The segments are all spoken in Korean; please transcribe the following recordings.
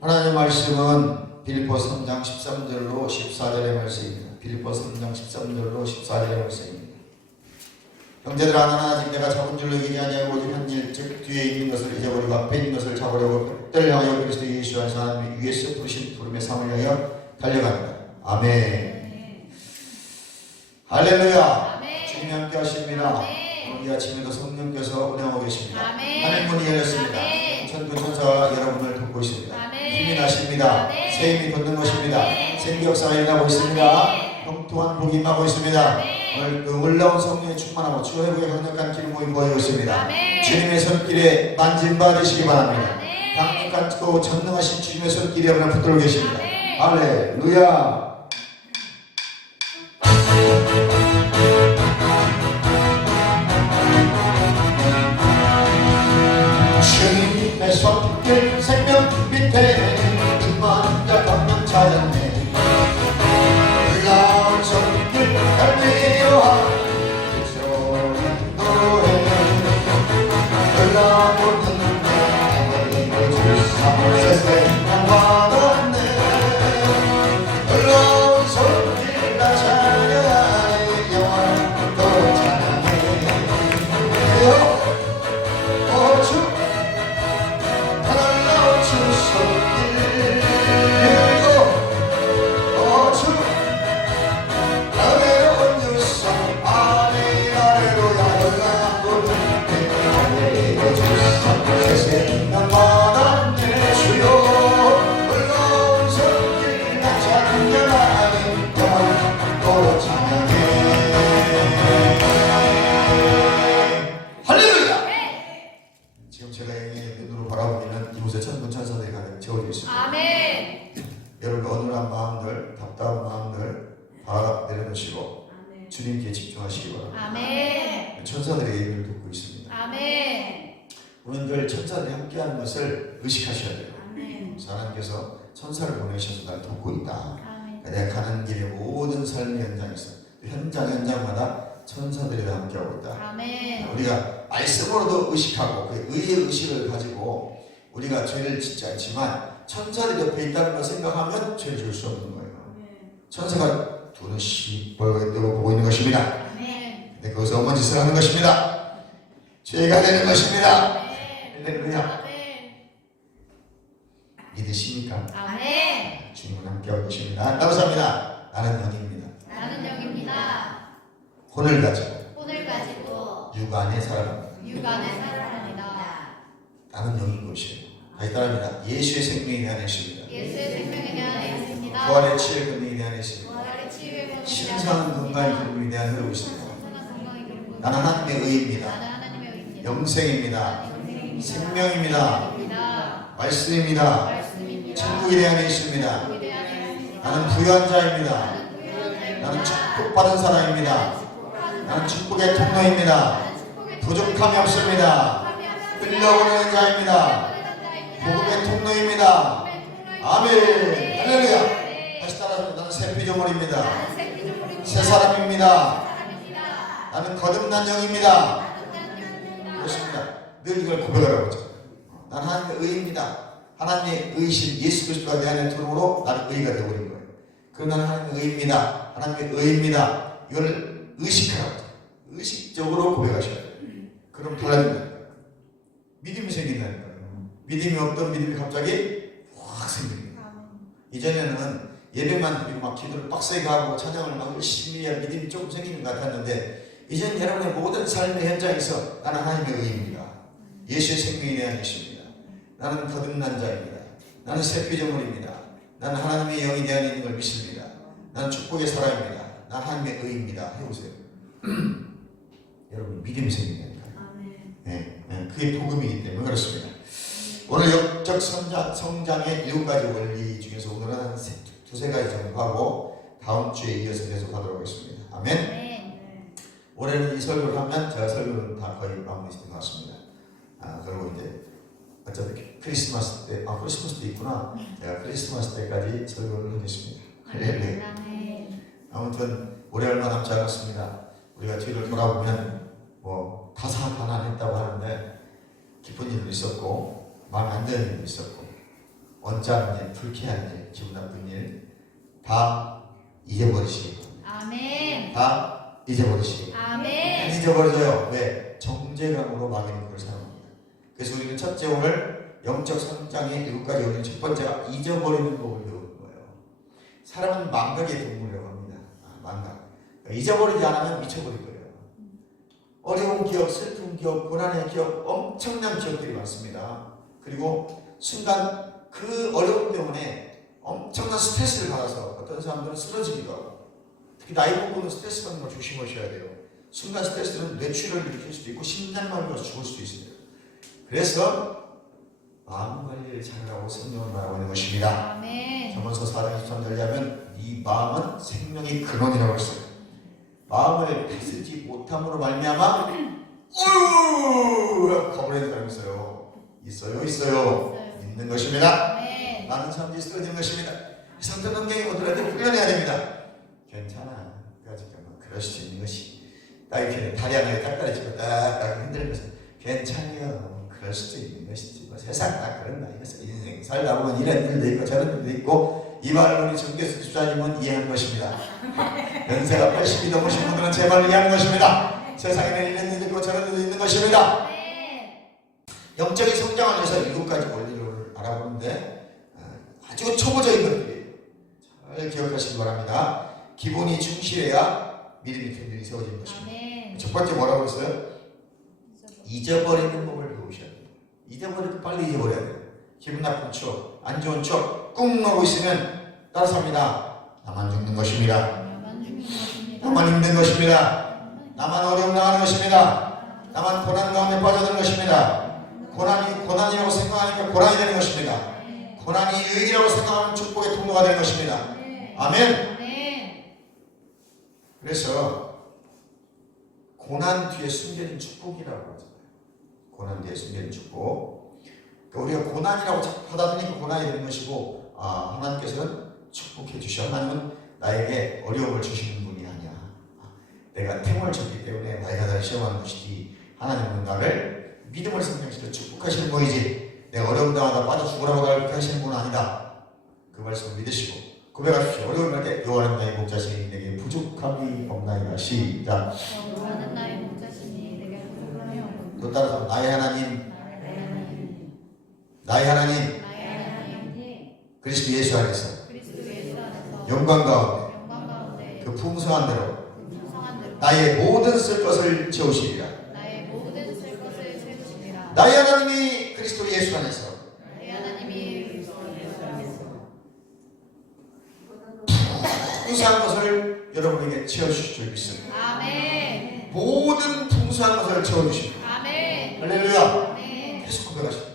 하나님의 말씀은 빌립보서 3장 13절로 14절의 말씀입니다. 빌립보서 3장 13절로 14절의 말씀입니다. 형제들 하나나 아직 내가 잡은 줄로 여기지 아니하고 오직 한 일 즉 뒤에 있는 것을 잊어버리고 앞에 있는 것을 잡으려고 뼈를 향하여 그리스도 예수 안에서 하나님의 위에서 부르신 부름의 삶을 위하여 달려갑니다. 아멘. 할렐루야. 주님이 함께 하십니다. 오늘 이 아침에도 성령께서 운행하고 계십니다. 하늘 문이 열렸습니다. 천군 천사가 여러분을 돕고 있습니다. 힘이 나십니다. 새 힘이 돋는 것입니다. 생기역사가 일어나고 있습니다. 형통한 복이 임하고 있습니다. 오늘 그 놀라운 성령에 충만하고 주의 회복에 강력한 기름부음이 보이고 있습니다. 주님의 손길에 만진받으시기 바랍니다. 강력하고 전능하신 주님의 손길이 여러분을 붙들고 계십니다. 할렐루야. 주님의 손길 생명 밑에 충만한 자 강력 찾았네. 놀라운 손길 날 위로하는 노래 놀라운 은혜 주 세상 받았네. 놀라운 손길 날 찬양하네. 영원토록 찬양해. 주 놀라운 주 손길 지금 제가 여기 눈으로 바라보면 이곳에 천군 천사들이 가득 채워져 있습니다. 아멘. 여러분 어눌한 마음들, 답답한 마음들 다 내려놓으시고 아멘. 주님께 집중하시기 바랍니다. 아멘. 천사들의 얘기를 듣고 있습니다. 아멘. 오늘 천사들이 함께하는 것을 의식하셔야 돼요. 아멘. 하나님께서 천사를 보내셔서 날 돕고 있다. 아멘. 내가 가는 길의 모든 삶의 현장에서 현장마다 천사들이 다 함께하고 있다. 아멘. 우리가 말씀으로도 의식하고 그 의의 의식을 가지고 우리가 죄를 짓지 않지만 천사들이 옆에 있다는 걸 생각하면 죄를 지을 수 없는 거예요. 아멘. 천사가 두 눈 시뻘겋게 뜨고 보고 있는 것입니다. 아멘. 근데 그것은 어떤 짓을 하는 것입니다. 죄가 되는 것입니다. 할렐루야. 믿으십니까? 아멘. 주님은 함께하고 계십니다. 따라서 합니다. 나는 영입니다. 나는 영입니다. 혼을 가지고 육안에 살아갑니다. 나는 영인 것이에요. 다시 따라합니다. 예수의 생명이 내 안에 있습니다. 예수의 생명이 내 안에 있습니다. 부활의 치유의 권능이 내 안에 있습니다. 신성한 건강의 기름이 내 안에 흐르고 있습니다. 나는 하나님의 의입니다. 영생입니다. 생명입니다. 말씀입니다. 천국이 내 안에 있습니다. 나는 부유한 자입니다. 나는 축복받은 사람입니다. 나는 축복의 통로입니다. 부족함이 없습니다. 흘러오는 자입니다. 복음의 통로입니다. 아멘. 할렐루야. 다시 따라서 나는 새 피조물입니다. 새 사람입니다. 나는 거듭난 영입니다. 그렇습니다. 늘 이걸 고백하라고 하죠. 나는 하나님의 의입니다. 하나님의 의신 예수 그리스도가 내 안에 들어오므로 나는 의가 되어버린 거예요. 그럼 나는 하나님의 의입니다. 하나님의 의입니다. 이걸 의식하라고. 의식적으로 고백하셔야 돼요. 그럼 달라진다니까요. 믿음이 생긴다니까요. 믿음이 없던 믿음이 갑자기 확 생깁니다. 이전에는 예배만 드리고 막 기도를 빡세게 하고 찬양을 막 열심히 해야 믿음이 조금 생기는 것 같았는데 이제는 여러분의 모든 삶의 현장에서 나는 하나님의 의입니다. 예수의 생명이 내 안에 있습니다. 나는 거듭난 자입니다. 나는 새 피조물입니다. 나는 하나님의 영이 내 안에 있는 걸 믿습니다. 나는 축복의 사람입니다. 나는 하나님의 의입니다. 해보세요. 여러분 믿음이 생긴다니까요. 네, 그게 복음이기 때문에 그렇습니다. 오늘 영적 성장의 7가지 원리 중에서 오늘은 두세 가지 정도 하고 다음 주에 이어서 계속 하도록 하겠습니다. 아멘. 네. 올해는 이 설교를 하면 제가 설교는 다 거의 마무리된 것 같습니다. 그리고 이제 어차피 크리스마스 때, 크리스마스 때 있구나. 제가 크리스마스 때까지 설교를 하겠습니다. 할렐루야. 아무튼 올해 얼마 남지 않았습니다. 우리가 뒤를 돌아보면 뭐 다사다난했다고 하는데 기쁜 일도 있었고 마음에 안 드는 일도 있었고 언짢은 일, 불쾌한 일, 기분 나쁜 일 다 잊어버리시기 바랍니다. 아멘. 다 잊어버리시기 바랍니다. 아멘. 안 잊어버려져요. 왜? 정죄감으로 마귀는 그걸 사용합니다. 그래서 우리는 첫째 오늘 영적 성장의 7가지 오늘 첫 번째가 잊어버리는 법을 배우는 거예요. 사람은 망각의 동물이라고 합니다. 망각. 잊어버리지 않으면 미쳐버릴 거예요. 어려운 기억, 슬픈 기억, 고난의 기억, 엄청난 기억들이 많습니다. 그리고 순간 그 어려움 때문에 엄청난 스트레스를 받아서 어떤 사람들은 쓰러지기도 하고, 특히 나이 먹고는 스트레스 받는 걸 조심하셔야 돼요. 순간 스트레스는 뇌출혈을 일으킬 수도 있고 심장마비가 와서 죽을 수도 있습니다. 그래서 마음 관리를 잘하라고 성경을 말하고 있는 것입니다. 아멘. 잠언서 4장 23절에 하면 이 마음은 생명의 근원이라고 했어요. 마음을 다스리지 못함으로 말미암아 우르르 가버리는 사람이 있어요. 있는 것입니다. 아멘. 많은 사람들이 쓰러지는 것입니다. 성도 능력이 오더라도 훈련해야 됩니다. 괜찮아. 그럴 수 있는 것이 딱 이렇게 다리 하나에 딱다리 짚고 딱딱 흔들면서 괜찮아요. 그럴 수도 있는 것이지. 뭐 세상 다 그런 나이였어. 인생 살다 보면 이런 일도 있고 저런 일도 있고 이 말을 우리 정교수 집사님은 이해하는 것입니다. 연세가 80이 넘으신 분들은 제 말을 이해하는 것입니다. 세상에는 이런 일도 있고 저런 일도 있는 것입니다. 영적인 성장을 위해서 7가지 원리를 알아보는데 아주 초보적인 것들이에요. 잘 기억하시기 바랍니다. 기본이 충실해야 믿음이 든든히 세워지는 것입니다. 아멘. 첫 번째 뭐라고 했어요? 잊어버리는 법을 배우셔야 돼요. 잊어버리고 빨리 잊어버려야 돼요. 기분 나쁜 추억, 안 좋은 추억 꾹 넣고 있으면 따라삽니다. 나만 죽는 것입니다. 나만 죽는 것입니다. 나만 힘든 것입니다. 나만 어려움 당하는 것입니다. 나만 고난 가운데 빠져드는 것입니다. 고난이라고 생각하니까 고난이 되는 것입니다. 고난이 유익이라고 생각하면 축복의 통로가 되는 것입니다. 아멘. 그래서 고난 뒤에 숨겨진 축복이라고 하잖아요. 고난 뒤에 숨겨진 축복. 그러니까 우리가 고난이라고 자꾸 받아들이니까 고난이 되는 것이고, 하나님께서는 축복해 주셔. 하나님은 나에게 어려움을 주시는 분이 아니야. 내가 템을 줬기 때문에 나이가 나를 시험하는 것이지. 하나님은 나를 믿음을 성장시켜 축복하시는 분이지. 내가 어려움 당하다 빠져 죽으라고 나를 그렇게 하시는 분은 아니다. 그 말씀을 믿으시고 고백하십시오. 어려움을 할 때 여호와는 나의 목자시니 내게 부족함이 없나이다. 시작. 여호와는 나의 목자시니 내게 부족함이 없나이다. 또 따라서 나의 하나님, 나의 하나님 그리스도 예수 안에서 영광 가운데 그 풍성한 대로 나의 모든 쓸 것을 채우시리라. 나의 하나님이 그리스도 예수 안에서 풍성한 것을 여러분에게 채워주실 줄 믿습니다. 아멘. 모든 풍성한 것을 채워주십니다. 아멘. 할렐루야. 아멘. 계속 고백하십니다.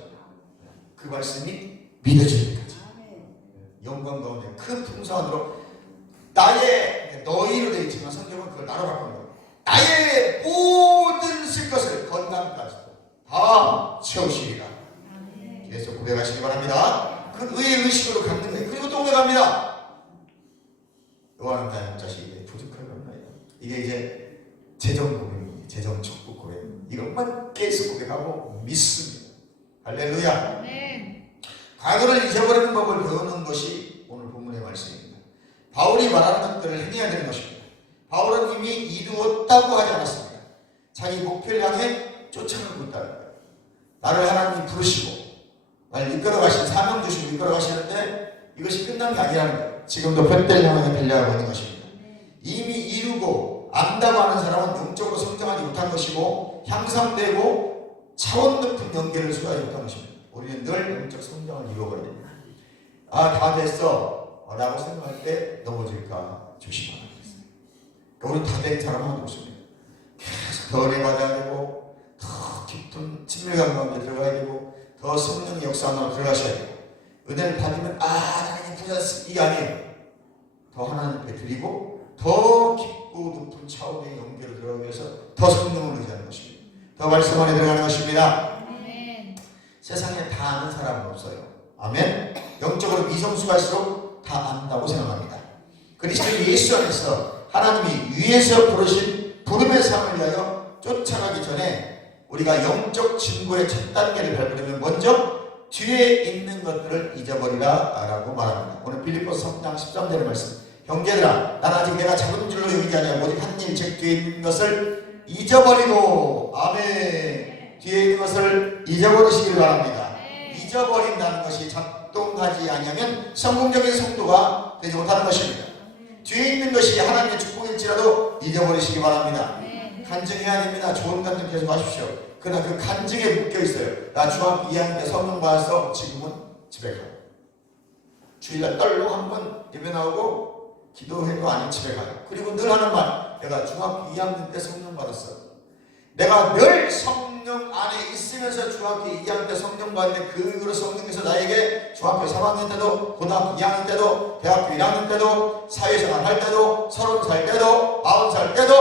그 말씀이 믿어지는 까지 영광 가운데 큰 풍성함으로 너희로 되어 있지만 성경은 그걸 나로 바꿉니다. 나의 모든 쓸 것을 건강까지도 다 채우시리라. 계속 고백하시기 바랍니다. 그 의의 의식으로 갖는 거예요. 그리고 또 고백합니다. 여호와는 나의 목자시니 부족함이 없나이다. 이게 이제 재정 고백입니다. 재정 축복 고백. 이것만 계속 고백하고 믿습니다. 할렐루야. 아멘. 과거를 잊어버리는 법을 배우는 것이 오늘 본문의 말씀입니다. 바울이 말하는 것들을 행해야 되는 것입니다. 바울은 이미 이루었다고 하지 않았습니다. 자기 목표를 향해 쫓아가고 있다는 거예요. 나를 하나님이 부르시고 나를 이끌어가시는 사명 주시고 이끌어가시는데 이것이 끝난 게 아니라는 거예요. 지금도 뱃대를 향해 달려가고 있는 것입니다. 이미 이루고 안다고 하는 사람은 영적으로 성장하지 못한 것이고 향상되고 차원 높은 연계를 수행하지 못한 것입니다. 우리는 늘 영적 성장을 이루어버려야 됩니다. 다 됐어 라고 생각할 때 넘어질까 조심하라 그랬어요. 그러니까 우리 다 된 사람 하나도 없습니다. 계속 더 은혜 받아야 되고 더 깊은 친밀감 가운데 들어가야 되고 더 성령의 역사 안으로 들어가셔야 되고 은혜를 받으면 하나님 부자였습니다. 이게 아니에요. 더 하나님께 드리고 더 깊고 높은 차원의 연계로 들어가기 위해서 더 성령을 의지하는 것입니다. 더 말씀 안에 들어가는 것입니다. 아멘. 세상에 다 아는 사람은 없어요. 아멘. 영적으로 미성숙할수록 다 안다고 생각합니다. 그리스도 예수 안에서 하나님이 위에서 부르신 부름의 삶을 위하여 쫓아가기 전에 우리가 영적 진보의 첫 단계를 밟으려면 먼저 뒤에 있는 것들을 잊어버리라 라고 말합니다. 오늘 빌립보서 3장 13절 말씀. 형제들아, 난 아직 내가 잡은 줄로 여기지 아니하고 오직 한 일, 즉 뒤에 있는 것을 잊어버리고, 아멘. 뒤에 있는 것을 잊어버리시길 바랍니다. 잊어버린다는 것이 작동하지 아니하면 성공적인 성도가 되지 못하는 것입니다. 뒤에 있는 것이 하나님의 축복일지라도 잊어버리시기 바랍니다. 간증해야 됩니다. 좋은 간증 계속 하십시오. 그러나 그 간증에 묶여 있어요. 나 중학교 2학년 때 성령 받아서 지금은 집에 가요. 주일날 떨로 한번 예배 나오고 기도회도 아닌 집에 가요. 그리고 늘 하는 말, 내가 중학교 2학년 때 성령 받았어. 내가 늘 성령 안에 있으면서 중학교 2학년 때 성령 받는데 그로 성령께서 나에게 중학교 3학년 때도 고등학교 2학년 때도 대학교 1학년 때도 사회생활 할 때도 30살 때도 40살 때도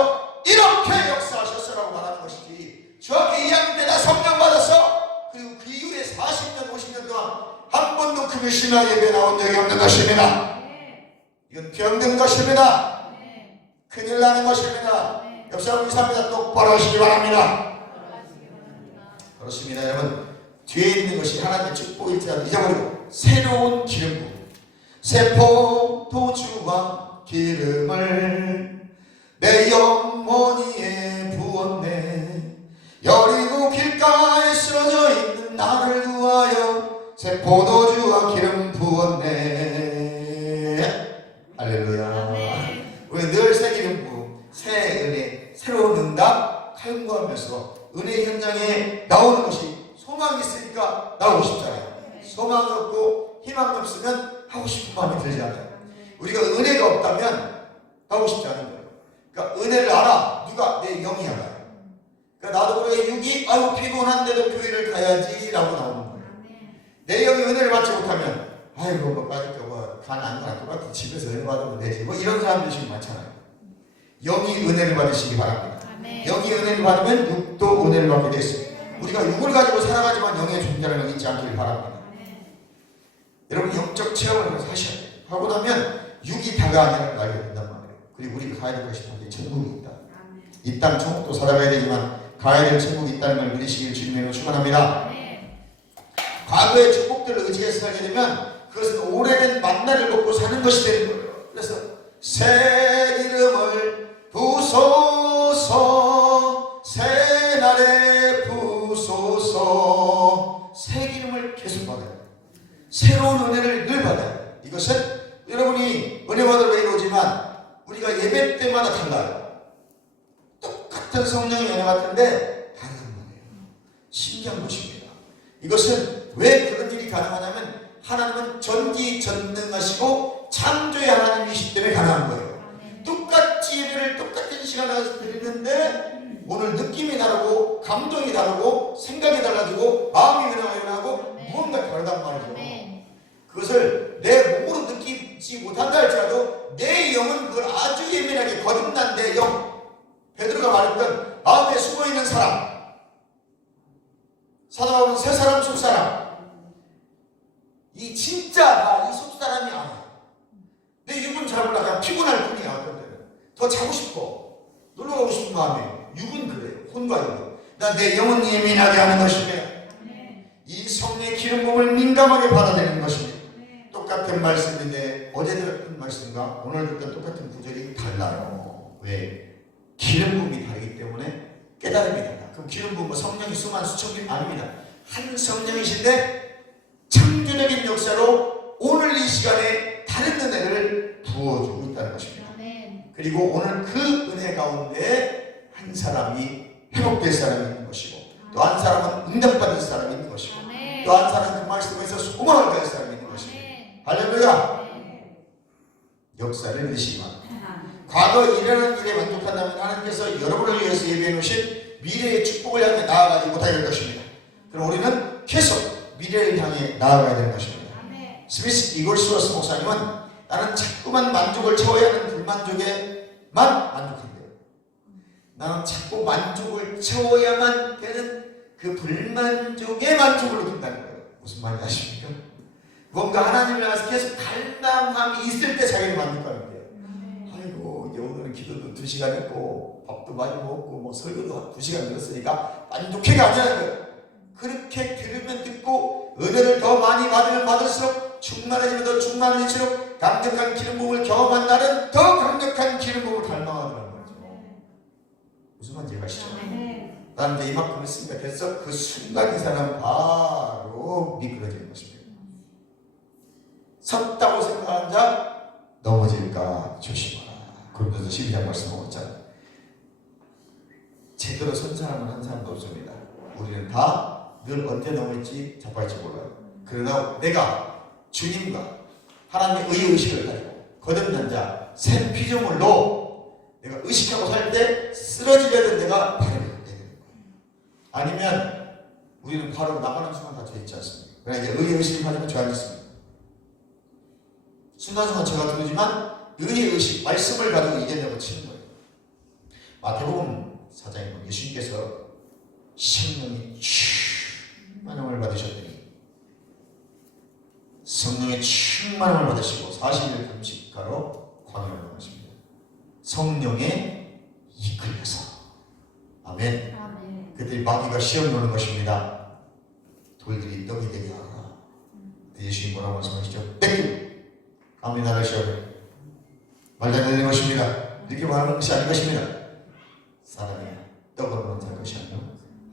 이렇게 역사하셨어라고 말하는 것이지, 중학교 2학년 때 나 성령 받았어. 그리고 그 이후에 40년 50년 동안 한 번도 그 신앙 예배 나온 적이 없는 것입니다. 이건 병든 것입니다. 큰일 나는 것입니다. 옆 사람 이사입니다. 똑바로 하시기 바랍니다. 그렇습니다. 여러분, 뒤에 있는 것이 하나님의 축복일지라도 잊어버리고 새로운 기름 부음, 새 포도주와 기름을 내 영혼이에 부었네. 여리고 길가에 쓰러져 있는 나를 구하여 새 포도주와 기름 부었네. 할렐루야. 우리 늘 새 기름 부음, 새 은혜, 새로운 응답 간구하면서 은혜 현장에 나오는 것이 소망이 있으니까 나오고 싶잖아요. 소망이 없고 희망이 없으면 하고 싶은 마음이 들지 않아요. 우리가 은혜가 없다면 하고 싶지 않은 거예요. 그러니까 은혜를 알아. 누가? 내 영이 알아요. 그러니까 나도 그래 육이 아유 피곤한데도 교회를 가야지 라고 나오는 거예요. 내 영이 은혜를 받지 못하면 아이고 뭐 빠질까 간안 갈 것 같아. 집에서 은혜 받으면 되지. 뭐 이런 사람들이 지금 많잖아요. 영이 은혜를 받으시기 바랍니다. 영이 은혜를 받으면 육도 은혜를 받게 되었습니다. 우리가 육을 가지고 살아가지만 영의 존재라는 걸 잊지 않기를 바랍니다. 여러분 영적 체험을 하셔야 돼요. 하고 나면 육이 다가 아니라는 걸 알게 된단 말이에요. 그리고 우리가 가야 될 것이 바로 천국이 있다. 이 땅 천국도 살아가야 되지만 가야 될 천국이 있다는 걸 믿으시길 주님으로 축원합니다. 과거의 축복들을 의지해서 살게 되면 그것은 오래된 만나를 먹고 사는 것이 되는 거예요. 그래서 새 이름을 부소서, 새 날에 부소서. 새 기름을 계속 받아야 돼요. 새로운 은혜를 늘 받아야 돼요. 이것은 여러분이 은혜 받으러 이루어지만 우리가 예배 때마다 달라요. 똑같은 성령의 은혜 같은데 다른 거예요. 신기한 것입니다. 이것은 왜 그런 일이 가능하냐면 하나님은 전지전능하시고 창조의 하나님이시기 때문에 가능한 거예요. 똑같이 예배를 똑같은 시간에 드리는데 오늘 느낌이 다르고 감동이 다르고 생각이 달라지고 마음이 변화하고 무언가 다르단 말이죠. 그것을 내 몸으로 느끼지 못한다 할지라도 내 영은 그걸 아주 예민하게 거듭난 내 영, 베드로가 말했던 마음에 숨어있는 사람, 사도바울은 새 사람 속 사람, 이 진짜 나 이 속 사람이 아니야. 내 육은 잘 몰라. 그냥 피곤할 뿐이야. 어떤 때는 더 자고 싶어. 놀러 가고 싶은 마음에 육은 그래. 혼과 육. 나 내 영은 예민하게 하는 것입니다. 이 성령의 기름 부음을 민감하게 받아들이는 것입니다. 똑같은 말씀인데 어제 들었던 말씀과 오늘 듣던 똑같은 구절이 달라요. 왜? 기름 부음이 다르기 때문에 깨달음이 달라. 그럼 기름 부음은 성령이 수만 수천 개 아닙니다. 한 성령이신데 창조적인 역사로 오늘 이 시간에 다른 은혜를 부어주고 있다는 것입니다. 그리고 오늘 그 은혜 가운데 한 사람이 회복될 사람이 있는 것이고 또 한 사람은 응답받을 사람이 있는 것이고 또 한 사람은 그 말씀에서 소망을 가질 사람이 있는 것입니다. 할렐루야. 역사를 믿으시기 바랍니다. 과거 일어난 일에 만족한다면 하나님께서 여러분을 위해서 예배해 놓으신 미래의 축복을 향해 나아가지 못하게 될 것입니다. 그럼 우리는 계속 미래를 향해 나아가야 되는 것입니다. 스미스 이글스워스 목사님은 나는 자꾸만 만족을 채워야 하는 불만족에만 만족한대요. 나는 자꾸 만족을 채워야만 되는 그 불만족의 만족을 느낀다는 거예요. 무슨 말인지 아십니까? 뭔가 하나님을 위해서 계속 갈망함이 있을 때 자기를 만족하는 거예요. 아이고 이제 오늘은 기도도 2시간 했고 밥도 많이 먹고 뭐 설교도 2시간 들었으니까 만족해가 아니라는 거예요. 그렇게 들으면 듣고 은혜를 더 많이 받으면 받을수록 충만해지면 더 충만해질수록 강력한 기름 부음을 경험한 날은 더 강력한 기름 부음을 갈망하더라는 거죠. 무슨 말인지 이해가시죠? 나는 이제 이만큼 했으니까 됐어. 그 순간 이 사람 바로 미끄러지는 것입니다. 섰다고 생각하는 자 넘어질까 조심하라. 그러면서 12장 말씀하고 있잖아요. 제대로 선 사람은 한 사람도 없습니다. 우리는 다 늘 언제 넘어질지 자빠질지 몰라요. 그러나 내가 주님과 하나님의 의식을 가지고 거듭난 자 새 피조물로 내가 의식하고 살 때 쓰러지려던 내가 바로 되는 거예요. 아니면 우리는 바로 나가는 순간 다 돼 있지 않습니까? 그러나 이제 의식을 가지고 저 앉았습니다. 순간순간 제가 들으지만 의식, 말씀을 가지고 이겨내고 치는 거예요. 마태복음 4장에 보면 예수님께서 성령이 충만함을 받으셨더니 성령의 충만함을 받으시고 40일 금식가로 광야로 나가십니다. 성령에 이끌려서. 아멘. 그들이 마귀가 시험 노는 것입니다. 돌들이 떡이 되게 하라. 예수님 뭐라고 말씀하시죠? 땡큐. 아멘 하시오. 말도 안 되는 것입니다. 이렇게 말하는 것이 아닌 것입니다. 사람이 떡으로는 살 것이 아니라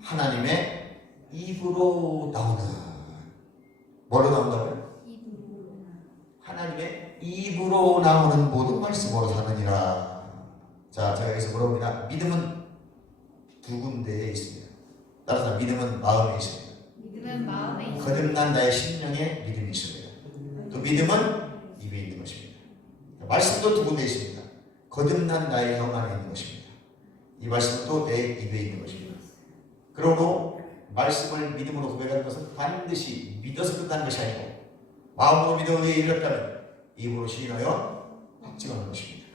하나님의 입으로 나오는, 뭐로 나온다고요? 하나님의 입으로 나오는 모든 말씀으로 사느니라. 자, 제가 여기서 물어봅니다. 믿음은 두 군데에 있습니다. 따라서 믿음은 마음에 있습니다. 믿음은 마음에 있습니다. 거듭난 나의 심령에 믿음이 있습니다. 또 믿음은 입에 있는 것입니다. 말씀도 두 군데 있습니다. 거듭난 나의 영 안에 있는 것입니다. 이 말씀은 또 내 입에 있는 것입니다. 그러고 말씀을 믿음으로 고백하는 것은 반드시 믿어서 끝나는 것이 아니고 마음으로 믿어 의에 이르렀다면 입으로 시인하여 확증하는 것입니다.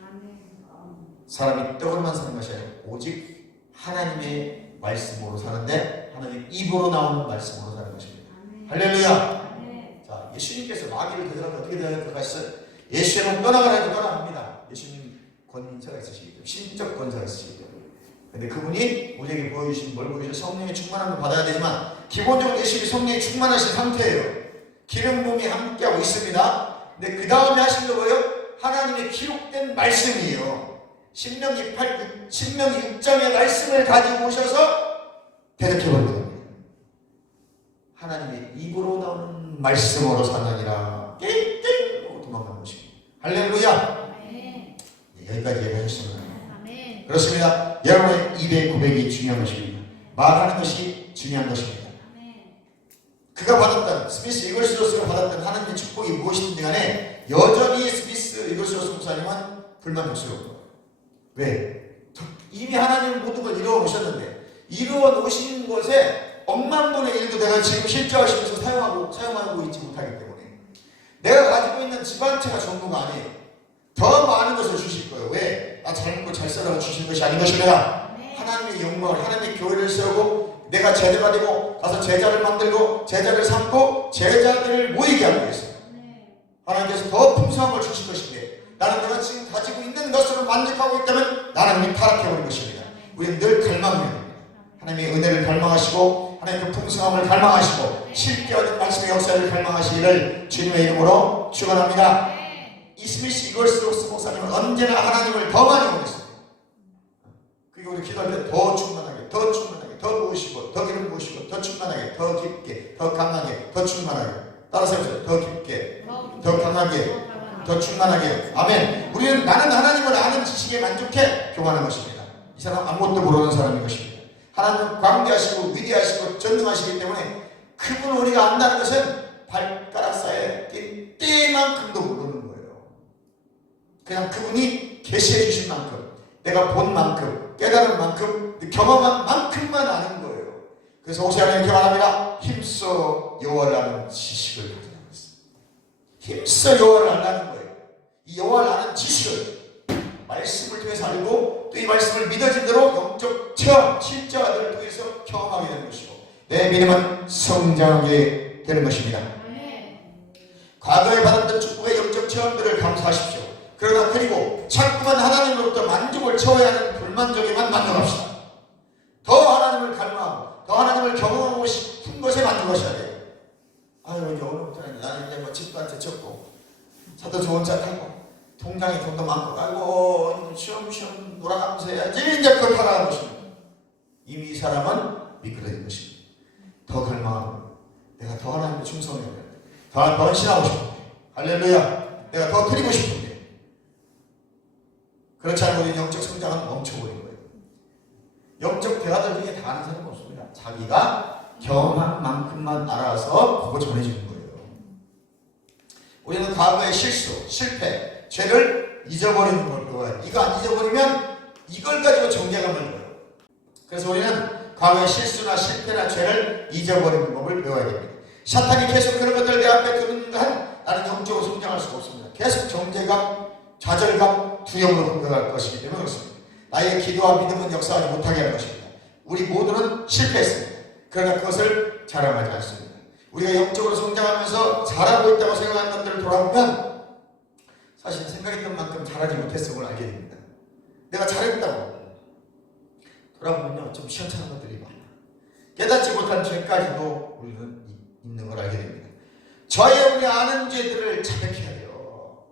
사람이 떡으로만 사는 것이 아니고 오직 하나님의 말씀으로 사는데 하나님의 입으로 나오는 말씀으로 사는 것입니다. 할렐루야. 자, 예수님께서 마귀를 대적할 때 어떻게 대적하셨어요? 예수님은 떠나가라 해도 떠나갑니다. 예수님 권세가 있으시기 때문에, 신적 권세가 있으시기 때문에. 근데 그분이 우리에게 보여주신 뭘 보여주신 성령의 충만함을 받아야 되지만 기본적으로 예수님이 성령의 충만하신 상태예요. 기름 부음이 함께하고 있습니다. 근데 그 다음에 하신 거 뭐예요? 하나님의 기록된 말씀이에요. 신명기 6장의 말씀을 가지고 오셔서 대적해버리는 겁니다. 하나님의 입으로 나오는 말씀으로 사느니라. 깽깽 하고 도망가는 것입니다. 할렐루야. 여기까지 얘기하셨습니다. 그렇습니다. 여러분의 입의 고백이 중요한 것입니다. 말하는 것이 중요한 것입니다. 그가 받았던, 스미스 이글스로스가 받았던 하나님의 축복이 무엇이든지 간에 여전히 스미스 이글스로스 목사님은 불만족스러워요. 왜? 이미 하나님은 모든 걸 이루어 오셨는데 이루어 놓으신 것에 억만분의 일도 내가 지금 실제하시면서 사용하고 있지 못하기 때문에 내가 가지고 있는 집안체가 전부가 아니에요. 더 많은 것을 주실 거예요. 왜? 나 잘 먹고 잘 살아가 주시는 것이 아닌 것입니다. 하나님의 영광을, 하나님의 교회를 세우고 내가 제자가 되고 가서 제자를 만들고 제자를 삼고 제자들을 모이게 하기 위해서 하나님께서 더 풍성한 걸 주실 것인데 나는 내가 지금 가지고 있는 것으로 만족하고 있다면 나는 이미 타락해버린 것입니다. 우리는 늘 갈망해야 됩니다. 하나님의 은혜를 갈망하시고 하나님의 그 풍성함을 갈망하시고 실제 얻은 말씀의 역사를 갈망하시기를 주님의 이름으로 축원합니다. 이스미스 이글스로스 목사님은 언제나 하나님을 더 많이 원했어요. 그게 우리 기도할 때 더 충만하게, 더 충만하게, 더 부으시고, 더 기름 부으시고, 더 충만하게, 더 깊게, 더 강하게, 더 충만하게. 따라서 해보세요. 더 깊게, 더 강하게, 더 충만하게. 아멘. 우리는 나는 하나님을 아는 지식에 만족해 교만한 것입니다. 이 사람 아무것도 모르는 사람인 것입니다. 하나님은 광대하시고 위대하시고 전능하시기 때문에 그분을 우리가 안다는 것은 발가락 사이에 낀 때만큼도 모르는 거예요. 그냥 그분이 계시해 주신 만큼, 내가 본 만큼, 깨달은 만큼, 경험한 만큼만 아는 거예요. 그래서 호세아는 이렇게 말합니다. 힘써 여호와를 아는 지식을 가지라고 했어요. 힘써 여호와를 알라는 거예요. 이 여호와를 아는 지식을 말씀을 통해서 알고 또 이 말씀을 믿어진 대로 영적 체험, 실제화들을 통해서 경험하게 되는 것이고 내 믿음은 성장하게 되는 것입니다. 과거에 받았던 축복의 영적 체험들을 감사하십시오. 그러나 그리고 자꾸만 하나님으로부터 만족을 채워야 하는 불만족에만 만족합시다. 더 하나님을 갈망하고 더 하나님을 경험하고 싶은 것에 만족하셔야 돼요. 차도 좋은 차 타고 통장에 돈도 많고 아이고 쉬엄쉬엄 돌아가면서 해야지 이제 그걸 타라는 것입니다. 이미 이 사람은 미끄러진 것입니다. 더 갈망하고 내가 더 하나님께 충성해야 돼. 더 헌신하고 싶은데 할렐루야 내가 더 드리고 싶은데 그렇지 않으면 우리 영적 성장은 멈춰버린 거예요. 영적 대화들 중에 다 아는 사람은 없습니다. 자기가 경험한 만큼만 알아서 그거 전해주는 거예요. 우리는 과거의 실수, 실패, 죄를 잊어버리는 걸 배워야 돼. 이거 안 잊어버리면 이걸 가지고 정죄감을 줘요. 그래서 우리는 과거의 실수나 실패나 죄를 잊어버리는 법을 배워야 됩니다. 사탄이 계속 그런 것들 내 앞에 두는 한 나는 영적으로 성장할 수가 없습니다. 계속 정죄감, 좌절감, 두려움으로 공격할 것이기 때문에 그렇습니다. 나의 기도와 믿음은 역사하지 못하게 하는 것입니다. 우리 모두는 실패했습니다. 그러나 그것을 자랑하지 않습니다. 우리가 영적으로 성장하면서 잘하고 있다고 생각하는 것들을 돌아보면 사실 생각했던 만큼 잘하지 못했음을 알게 됩니다. 내가 잘했다고 돌아보면요 좀 시원찮은 것들이 많아요. 깨닫지 못한 죄까지도 우리는 있는 걸 알게 됩니다. 저의 우리 아는 죄들을 자백해야 돼요.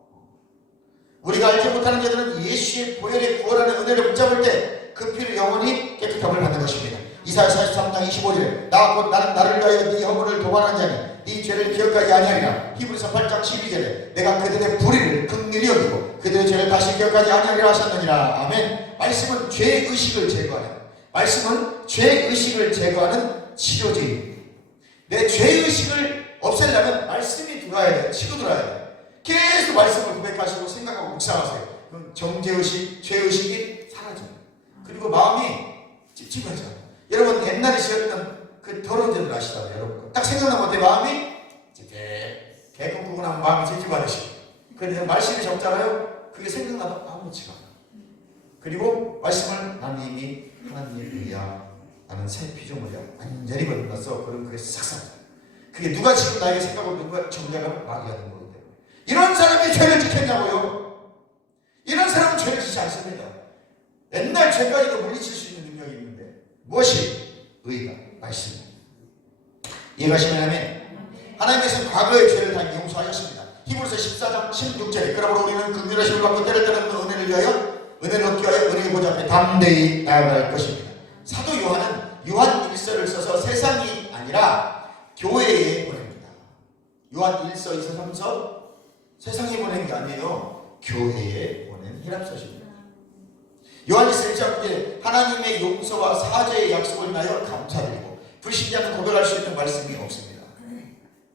우리가 알지 못하는 죄들은 예수의 보혈의 구원하는 은혜를 붙잡을 때 그 피로 영원히 깨끗함을 받는 것입니다. 이사야 43장 25절 나는 나를 위하여 네 허물을 도발한 자니 네 죄를 기억하지 아니하리라. 히브리서 8장 12절에 내가 그들의 불의를 긍휼히 여기고 그들의 죄를 다시 기억하지 아니하리라 하셨느니라. 아멘. 말씀은 죄의식을 제거하는 치료제입니다. 내 죄의식을 없애려면 말씀이 들어와야 돼요. 치고 들어와야 돼요. 계속 말씀을 고백하시고 생각하고 묵상하세요. 그럼 정죄의식, 죄의식이 사라져요. 그리고 마음이 찝찝하죠. 여러분 옛날에 지었던 그 더러운 죄들 아시잖아요. 여러분 딱 생각나면 어때? 마음이 개 꿈꾸고 나면 마음이 찝찝하듯이. 그런데 말씀이 적잖아요. 그게 생각나도 아무렇지가 않아요. 그리고 말씀을 나는 이미 하나님의 의야 나는 새 피조물이야 완전히 거듭났어. 그럼 그게 싹 사라져요. 그게 누가 지금 나에게 생각하고 누가 정죄감을 마귀하는 거기 때문에. 이런 사람이 죄를 지켰냐고요? 이런 사람은 죄를 짓지 않습니다. 옛날 죄까지도 물리칠 수 있는 능력이 있는데 무엇이? 의가 말씀입니다. 이해가시면 아멘. 하나님께서는 과거의 죄를 다 용서하셨습니다. 히브리서 14장 16절에 그러므로 우리는 긍휼하심을 받고 때를 떠나는 은혜를 위하여 은혜를 얻기 위하여 은혜의 보좌 앞에 담대히 나아갈 것입니다. 사도 요한은 요한 1서를 써서 세상이 아니라 교회에 보냅니다. 요한 1서, 2서, 3서 세상에 보낸 게 아니에요. 교회에 보낸 히랍서십니다. 요한일서 1장 하나님의 용서와 사죄의 약속을 인하여 감사드리고 불신자는 고백할 수 있는 말씀이 없습니다.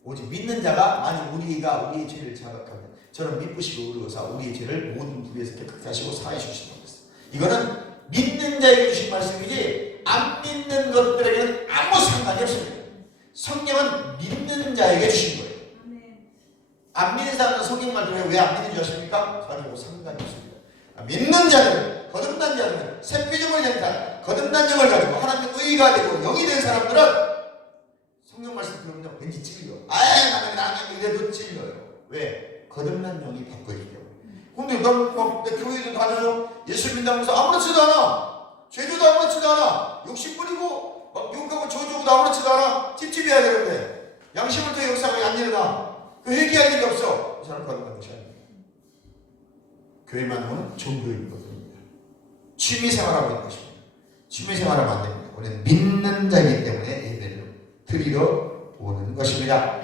오직 믿는 자가 만약 우리가 우리의 죄를 자각하면 저는 미쁘시고 의로사 우리의 죄를 모든 부위에서 깨끗게 하시고 사해 주신다고 했어요. 이거는 믿는 자에게 주신 말씀이지 안 믿는 것들에게는 아무 상관이 없습니다. 성령은 믿는 자에게 주신 거예요. 안 믿는 사람은 성경 말씀에 왜 안 믿는 줄 아십니까? 저하고 상관이 없습니다. 믿는 자들, 거듭난 자들은 새 피조물이 된다. 거듭난 영을 가지고 하나님의 의가 되고 영이 된 사람들은 성경 말씀 들으면 왠지 찔려. 나는 이래도 찔려요. 왜? 거듭난 영이 바꿔 있기 때문에. 근데 넌 내 교회도 다녀요. 예수 믿는다면서 아무렇지도 않아. 죄도 아무렇지도 않아. 욕심 부리고 막 욕하고 저주하고 아무렇지도 않아. 찝찝해야 되는데 양심을 통해 역사가 안 일어나. 그 회개할 일이 없어. 이 사람 거듭난 것이 아닙니다. 교회만 오는 종교인 것입니다. 취미생활하고 있는 것입니다. 취미생활하면 안 됩니다. 우리는 믿는 자이기 때문에 예배를 드리러 오는 것입니다.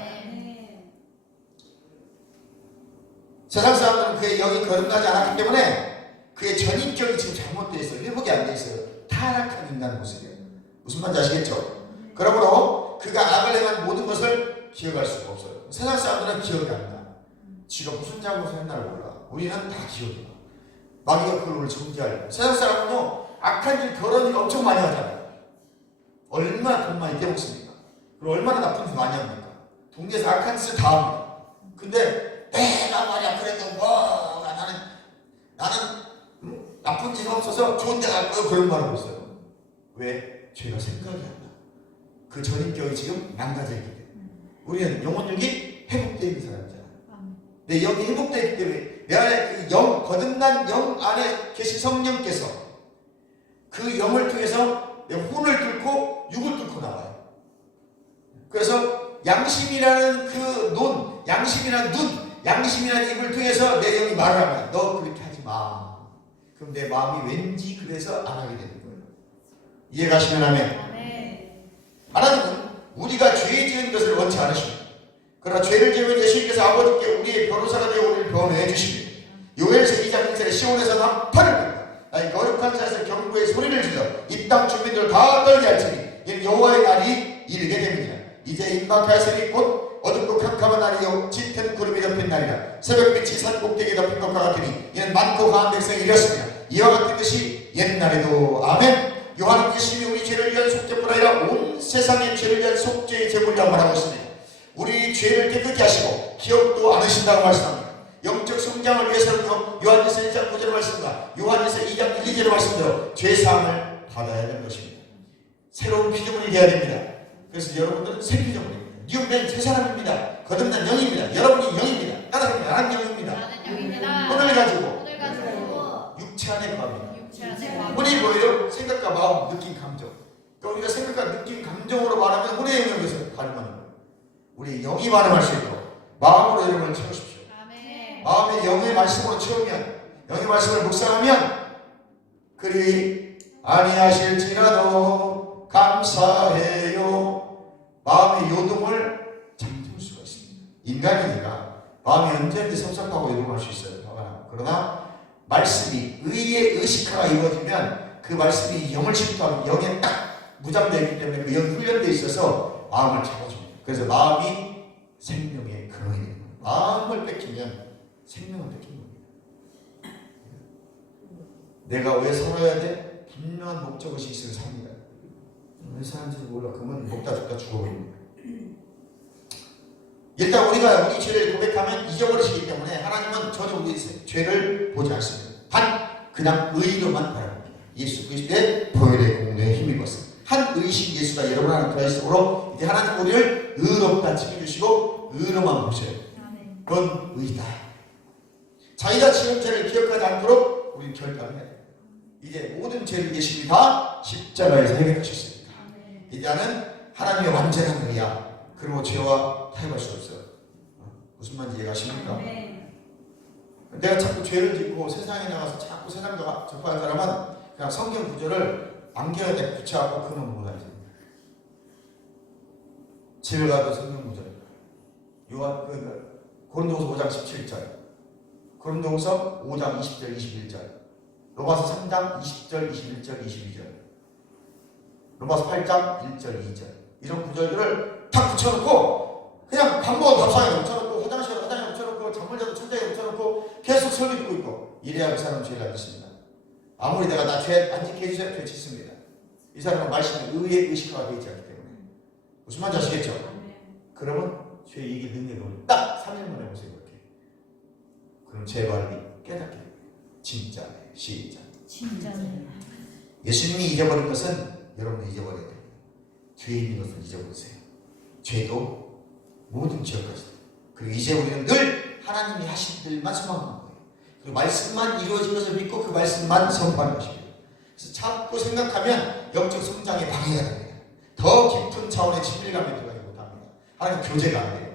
세상 사람들은 그의 영이 거듭나지 않았기 때문에 그의 전인격이 지금 잘못되어 있어요. 회복이 안 되어 있어요. 타락한 인간 모습이에요. 무슨 말인지 아시겠죠? 그러므로 그가 악을 행한 모든 것을 기억할 수가 없어요. 세상 사람들은 기억이 안 나. 지가 무슨 잘못을 했나를 몰라. 우리는 다 기억이 나. 마귀가 그걸 정죄하려고. 세상 사람은요 악한 일, 더러운 일 엄청 많이 하잖아요. 얼마나 돈 많이 떼먹습니까? 그리고 얼마나 나쁜 짓 많이 합니까? 동네에서 악한 짓을 다 합니다. 근데 내가 말이야 그래도 뭐 나는 나쁜 짓 없어서 좋은 데 갈 거야 그런 말 하고 있어요. 왜? 죄가 생각이 안 나. 그 전인격이 지금 망가져 있기 때문에. 우리는 영혼력이 회복되어 있는 사람이잖아. 내 영이 회복되어 있기 때문에 내 안에 그 영, 거듭난 영 안에 계신 성령께서 그 영을 통해서 내 혼을 뚫고 육을 뚫고 나와요. 그래서 양심이라는 그 양심이라는 눈, 양심이나 입을 통해서 내 영이 말을 합니다. 너 그렇게 하지 마. 그럼 내 마음이 왠지 그래서 안 하게 되는 거예요. 이해가시면 아멘. 하나님은 우리가 죄 지은 것을 원치 않으십니다. 그러나 죄를 지은 예수님께서 아버지께 우리의 변호사가 되어 우리를 변호해 주십니다. 요엘서 2장 1절에 시온에서 난파를 듭니다. 나의 거룩한 자에서 경고의 소리를 질러 이 땅 주민들을 다 떨게 할지니 이는 여호와의 날이 이르게 됩니다. 이제 임박하였으니 곧 어둡고 캄캄한 날이요 짙은 구름이 덮인 날이라. 새벽빛이 산 꼭대기에 덮인 것과 같으니 이는 많고 강한 백성이 이렸습니다. 이와 같은 것이 옛날에도. 아멘. 요한은 예수님이 우리 죄를 위한 속죄뿐 아니라 온 세상의 죄를 위한 속죄의 제물이라고 말하고 있습니다. 우리 죄를 깨끗게 하시고 기억도 않으신다고 말씀합니다. 영적 성장을 위해서는요, 요한일서 1장 9절 말씀과 요한일서 2장 1, 2절의 말씀대로 죄사함을 받아야 되는 것입니다. 새로운 피조물이 되어야 됩니다. 그래서 여러분들은 새 피조물입니다. 뉴맨 새 사람입니다. 거듭난 영입니다. 여러분이 영입니다. 따라합니다. 나는 영입니다. 혼을 가지고 육체 안에 거합니다. 혼이 뭐예요? 생각과 마음, 느낌, 감정. 그러니까 우리가 생각과 느낌, 감정으로 말하면 혼의 영역에서 발음하는 거예요. 우리 영이 발음할 수 있도록 마음으로 여러분을 채우십시오. 마음의 영의 말씀으로 채우면, 영의 말씀을 묵상하면 그리 아니하실지라도 감사해요. 마음의 요동을 잠재울 수가 있습니다. 인간이니까 마음이 언제든지 섭섭하고 요동할 수 있어요. 그러나 말씀이 의의 의식화가 이루어지면 그 말씀이 영을 침투하면 영에 딱 무장되어 있기 때문에 그 영이 훈련되어 있어서 마음을 잡아줍니다. 그래서 마음이 생명의 근원이 됩니다. 마음을 뺏기면 생명을 뺏긴 겁니다. 내가 왜 살아야 돼? 분명한 목적의식이 있으면 삽니다. 왜 사는지 몰라. 그러면 먹다 죽다 죽어버립니다. 일단 우리가 우리 죄를 고백하면 잊어버리시기 때문에 하나님은 전혀 우리 죄를 보지 않습니다. 단 그냥 의로만 바라봅니다. 예수 그리스도의 보혈의 공로에 힘입어서 한 의식 예수가 여러분 안에 더하심으로 이제 하나님 우리를 의롭다 칭해주시고 의로만 보셔요. 그건 의다. 자기가 지은 죄를 기억하지 않도록 우리는 결단해야 돼요. 이제 모든 죄를 예수님이 다 십자가에서 해결하셨으니까 이제는 하나님의 완전한 의야. 그리고 죄와 타협할 수 없어요. 무슨 말인지 이해가십니까? 내가 자꾸 죄를 짓고 세상에 나가서 자꾸 세상과 접하는 사람은 그냥 성경 구절을 안겨야 붙여갖고 그놈 몰라야지. 집에 가도 성경 구절. 고린도후서 5장 17절, 고린도후서 5장 20절 21절, 로마서 3장 20절 21절 22절, 로마서 8장 1절 2절 이런 구절들을 탁 붙여놓고 그냥 밥 먹은 밥상에 붙여놓고 화장실에 붙여놓고 잠을 자도 천장에 붙여놓고 계속 설교 듣고 있고 이래야 그 사람은 죄를 안 짓습니다. 아무리 내가 나 죄 안 짓게 해주세요. 죄 짓습니다. 이 사람은 말씀이 의의 의식화가 되지 않기 때문에. 무슨 말인지 아시겠죠? 그러면 죄 이길 능력을 딱 3일만 해보세요. 이렇게. 그럼 제발이 깨닫게 됩니다. 진짜네. 시작. 진짜네. 예수님이 잊어버린 것은 여러분이 잊어버려야 됩니다. 죄 있는 것은 잊어버리세요. 죄도 모든 지역까지. 그리고 이제 우리는 늘 하나님이 하신 일만 소망하는 거예요. 그리고 말씀만 이루어진 것을 믿고 그 말씀만 선포하는 것입니다. 그래서 자꾸 생각하면 영적 성장에 방해가 됩니다. 더 깊은 차원의 친밀감에 들어가지 못합니다. 하나님 교제가 안 돼요.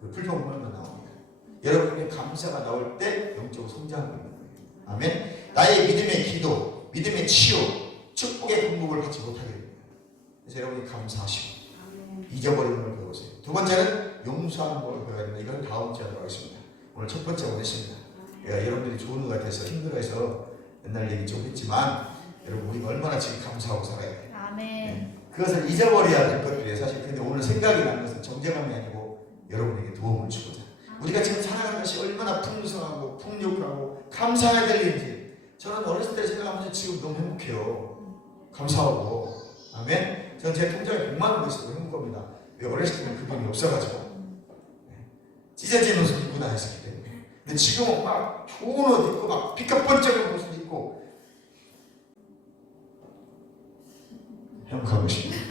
그 불평불만만 나옵니다. 여러분에게 감사가 나올 때 영적으로 성장하고 있는 거예요. 아멘. 나의 믿음의 기도, 믿음의 치유, 축복의 공급을 받지 못하게 됩니다. 그래서 여러분이 감사하시고 잊어버리는 걸 배우세요. 두 번째는 용서하는 걸 배워야 됩니다. 이건 다음 주에 하도록 하겠습니다. 오늘 첫 번째 원했습니다. 여러분들이 좋은 것 같아서 힘들어해서 옛날 얘기 좀 했지만 여러분 우리가 얼마나 지금 감사하고 살아야 돼요. 아멘. 그것을 잊어버려야 될 것들이에요. 사실 근데 오늘 생각이 나는 것은 정죄감이 아니고 여러분에게 도움을 주고자. 우리가 지금 살아가는 것이 얼마나 풍성하고 풍요하고 감사해야 될 일인지 저는 어렸을 때 생각하면 지금 너무 행복해요. 감사하고. 아멘. 저는 제 통장에 100만 원 있어도 행복합니다. 왜 어렸을 때는 그 돈이 없어가지고 찢어진 옷을 입고 다녔었기 때문에. 근데 지금은 막 좋은 옷 입고 막 피카번쩍한 옷을 입고 행복하고 싶습니다.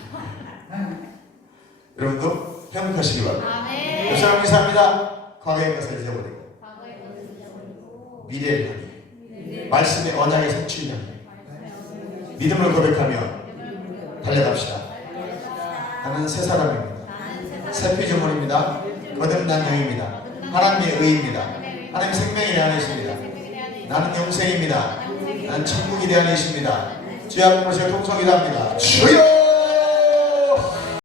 여러분도 행복하시기 바랍니다. 아멘. 그 사람 감사합니다. 과거의 것을 잊어버리고 과거의 것을 잊어버리고 미래를 향해 말씀의 언약의 성취를 향해 믿음을 고백하며 달려갑시다. 나는 새 사람입니다. 새 피조물입니다. 거듭난 영입니다. 하나님의 의입니다. 하나님 생명이 내 안에 있습니다. 나는 영생입니다. 나는 천국이 내 안에 있습니다. 주의 앞으로 제가 통성기도합니다. 주여!